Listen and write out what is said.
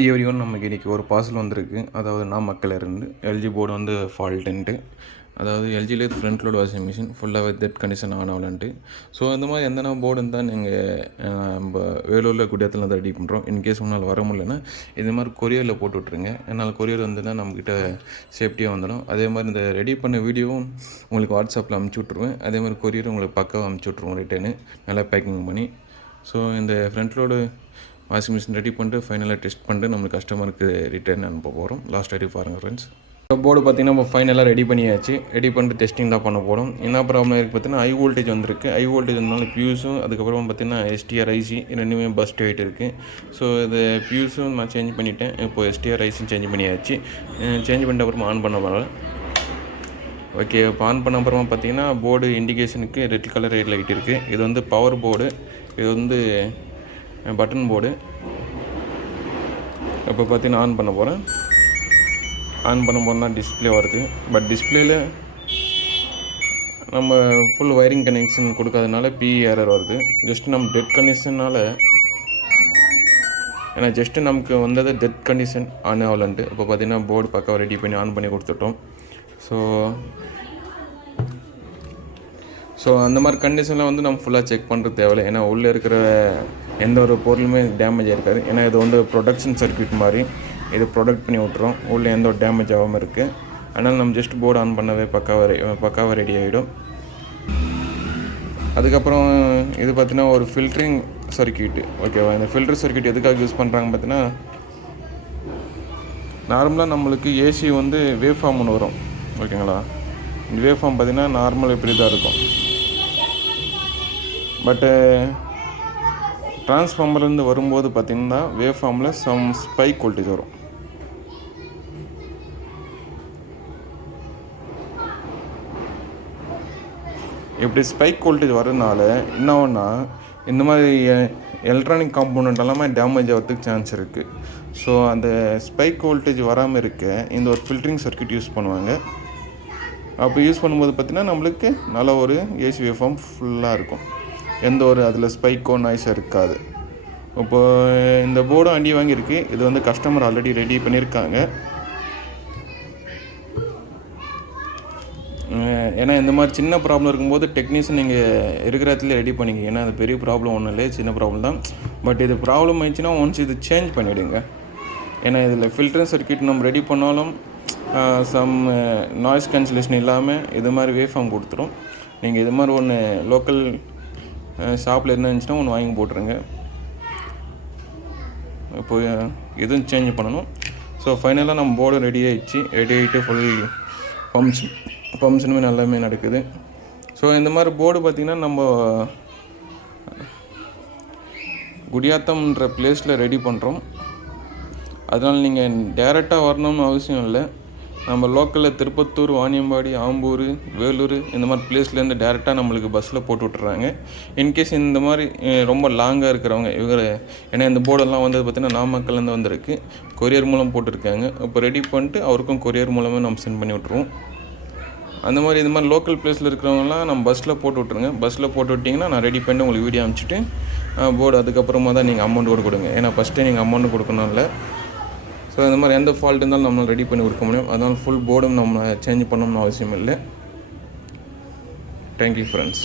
Everyone நமக்கு இன்றைக்கி ஒரு பார்சல் வந்திருக்கு. அதாவது நாமக்கல்லிருந்து எல்ஜி போர்டு வந்து ஃபால்ட்டுன்ட்டு. அதாவது எல்ஜிலே ஃப்ரண்ட் லோட் வாஷிங் மிஷின் ஃபுல்லாகவே டெட் கண்டிஷன் ஆன் ஆகலன்ட்டு. ஸோ அந்த மாதிரி எந்தனா போர்டு இருந்தால் நீங்கள் நம்ம வேலூரில் குடியாத்தில் தான் ரெடி பண்ணுறோம். இன்கேஸ் உன்னால் வர முடியலன்னா இது மாதிரி கொரியரில் போட்டு விட்ருங்க. என்னால் கொரியர் வந்துன்னா நம்மக்கிட்ட சேஃப்டியாக வந்துடும். அதே மாதிரி இந்த ரெடி பண்ண வீடியோவும் உங்களுக்கு வாட்ஸ்அப்பில் அமுச்சு விட்ருவேன். அதே மாதிரி கொரியர் உங்களுக்கு பக்காவாக அமுச்சு விட்ருவோம் ரிட்டர்னு நல்லா பேக்கிங் பண்ணி. ஸோ இந்த front load washing machine ready பண்ணிட்டு ஃபைனலாக டெஸ்ட் பண்ணிட்டு நம்ம கஸ்டமருக்கு ரிட்டர்ன் அனுப்ப போகிறோம். லாஸ்ட் வரைக்கும் பாருங்கள் ஃப்ரெண்ட்ஸ். போர்டு பார்த்திங்கன்னா இப்போ ஃபைனலாக ரெடி பண்ணியாச்சு. ரெடி பண்ணிட்டு டெஸ்டிங் தான் பண்ண போகிறோம். என்ன ப்ராப்ளம் இருக்குது பார்த்தீங்கன்னா ஹை வோல்டேஜ் வந்திருக்கு. ஹை வோல்டேஜ் வந்தாலும் ஃபியூஸும் அதுக்கப்புறம் பார்த்திங்கன்னா எஸ்டிஆர் ஐசி ரெண்டுமே பஸ்ட் ஆகிட்டு இருக்குது. ஸோ இது ஃபியூஸும் நான் சேஞ்ச் பண்ணிவிட்டேன். இப்போது எஸ்டிஆர் ஐசியும் சேஞ்ச் பண்ணியாச்சு. சேஞ்ச் பண்ணிட்ட அப்புறமா ஆன் பண்ண போகிறேன். ஓகே, இப்போ ஆன் பண்ண அப்புறமா பார்த்திங்கன்னா போர்டு இண்டிகேஷனுக்கு ரெட் கலர் லைட் இருக்குது. இது வந்து பவர் போர்டு, இது வந்து பட்டன் போர்டு. இப்போ பார்த்தீங்கன்னா ஆன் பண்ண போகிறேன். ஆன் பண்ண போனால் டிஸ்பிளே வருது. பட் டிஸ்பிளேயில் நம்ம ஃபுல் ஒயரிங் கனெக்ஷன் கொடுக்காதனால எரர் வருது. ஜஸ்ட் நம்ம டெட் கண்டிஷனால், ஏன்னா ஜஸ்ட்டு நமக்கு வந்தது டெட் கண்டிஷன் ஆன் ஆகலன்ட்டு. இப்போ பார்த்தீங்கன்னா போர்டு பக்காவாக ரெடி பண்ணி ஆன் பண்ணி கொடுத்துட்டோம். ஸோ அந்த மாதிரி கண்டிஷனில் வந்து நம்ம ஃபுல்லாக செக் பண்ணுறது தேவையில்லை. ஏன்னா உள்ளே இருக்கிற எந்த ஒரு பொருளுமே டேமேஜ் ஆகிருக்காது. ஏன்னா இது வந்து ப்ரொடக்ஷன் சர்க்யூட் மாதிரி இது ப்ரொடக்ட் பண்ணி விட்றோம். உள்ளே எந்த ஒரு டேமேஜ் ஆகாமல் இருக்குது. அதனால் நம்ம ஜஸ்ட் போர்டு ஆன் பண்ணவே பக்காவாக ரெடி ஆகிடும். அதுக்கப்புறம் இது பார்த்திங்கன்னா ஒரு ஃபில்ட்ரிங் சர்க்யூட்டு. ஓகேவா, இந்த ஃபில்டர் சர்க்யூட் எதுக்காக யூஸ் பண்ணுறாங்க பார்த்தீங்கன்னா, நார்மலாக நம்மளுக்கு ஏசி வந்து வேவ் ஃபார்ம் ஒன்று வரும். ஓகேங்களா, இந்த வேவ் ஃபார்ம் பார்த்திங்கன்னா நார்மல் இப்படி தான் இருக்கும். பட்டு டிரான்ஸ்ஃபார்மர்லேருந்து வரும்போது பார்த்திங்கன்னா வேவ் ஃபார்மில் சம் ஸ்பைக் வோல்டேஜ் வரும். இப்படி ஸ்பைக் வோல்டேஜ் வரதுனால என்ன ஆகும்னா, இந்த மாதிரி எலக்ட்ரானிக் காம்போனண்ட் எல்லாமே டேமேஜ் ஆகிறதுக்கு சான்ஸ் இருக்குது. ஸோ அந்த ஸ்பைக் வோல்டேஜ் வராமல் இருக்க இந்த ஒரு ஃபில்ட்ரிங் சர்க்யூட் யூஸ் பண்ணுவாங்க. அப்போ யூஸ் பண்ணும்போது பார்த்திங்கன்னா நம்மளுக்கு நல்ல ஒரு ஏசி வேவ் ஃபார்ம் ஃபுல்லாக இருக்கும். எந்த ஒரு அதில் ஸ்பைக்கோ நாய்ஸோ இருக்காது. இப்போது இந்த போர்டும் வண்டி வாங்கியிருக்கு. இது வந்து கஸ்டமர் ஆல்ரெடி ரெடி பண்ணியிருக்காங்க. ஏன்னா இந்த மாதிரி சின்ன ப்ராப்ளம் இருக்கும்போது டெக்னீஷியன் நீங்கள் இருக்கிற இடத்துல ரெடி பண்ணிங்க. ஏன்னா அது பெரிய ப்ராப்ளம் ஒன்றும் இல்லை, சின்ன ப்ராப்ளம் தான். பட் இது ப்ராப்ளம் ஆயிடுச்சுன்னா ஒன்ஸ் இது சேஞ்ச் பண்ணிவிடுங்க. ஏன்னா இதில் ஃபில்டர் சர்க்யூட் நம்ம ரெடி பண்ணாலும் சம் நாய்ஸ் கேன்சலேஷன் இல்லாமல் இது மாதிரி வேவ் ஃபார்ம் கொடுத்துரும். நீங்கள் இது மாதிரி ஒன்று லோக்கல் ஷாப்பில் என்ன இருந்துச்சுன்னா ஒன்று வாங்கி போட்டுருங்க. இப்போ எதுவும் சேஞ்ச் பண்ணணும். ஸோ ஃபைனலாக நம்ம போர்டு ரெடி ஆகிட்டு ஃபுல் பம்ப்ஸுமே நல்லாமே நடக்குது. ஸோ இந்த மாதிரி போர்டு பார்த்திங்கன்னா நம்ம குடியாத்தம்ன்ற பிளேஸில் ரெடி பண்ணுறோம். அதனால் நீங்கள் டேரெக்டாக வரணும்னு அவசியம் இல்லை. நம்ம லோக்கலில் திருப்பத்தூர், வாணியம்பாடி, ஆம்பூர், வேலூர் இந்த மாதிரி பிளேஸ்லேருந்து டேரெக்டாக நம்மளுக்கு பஸ்ஸில் போட்டு விட்டுறாங்க. இன்கேஸ் இந்த மாதிரி ரொம்ப லாங்காக இருக்கிறவங்க ஏன்னா இந்த போர்டெல்லாம் வந்தது பார்த்திங்கன்னா நாமக்கல்லேருந்து வந்திருக்கு. கொரியர் மூலம் போட்டிருக்காங்க. இப்போ ரெடி பண்ணிட்டு அவருக்கும் கொரியர் மூலமாக நம்ம சென்ட் பண்ணி விட்ருவோம். அந்த மாதிரி இந்த மாதிரி லோக்கல் பிளேஸில் இருக்கிறவங்களாம் நம்ம பஸ்ஸில் போட்டு விட்ருங்க. பஸ்ஸில் போட்டு விட்டிங்கன்னா நான் ரெடி பண்ணிட்டு உங்களுக்கு வீடியோ அனுப்பிச்சிட்டு போர்டு அதுக்கப்புறமா தான் நீங்கள் அமௌண்ட் கொடுங்க. ஏன்னா ஃபஸ்ட்டே நீங்கள் அமௌண்ட் கொடுக்கணும் இல்லை. ஸோ இந்த மாதிரி எந்த ஃபால்ட் இருந்தாலும் நம்மளால் ரெடி பண்ணி கொடுக்க முடியும். அதனால் ஃபுல் போர்டும் நம்ம சேஞ்ச் பண்ணணும்னு அவசியம் இல்லை. Thank you friends.